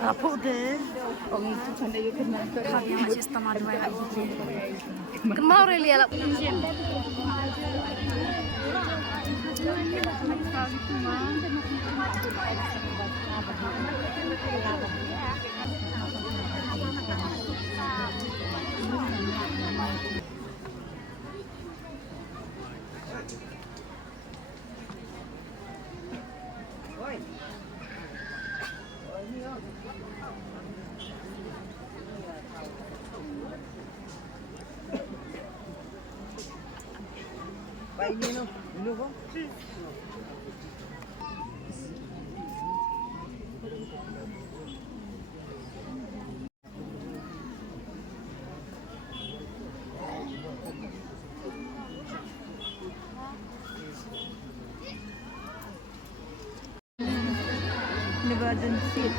Apa deh? Kami masih setengah dua lagi. Kan mau relihat. Ini dulu kok. Nebadan seat.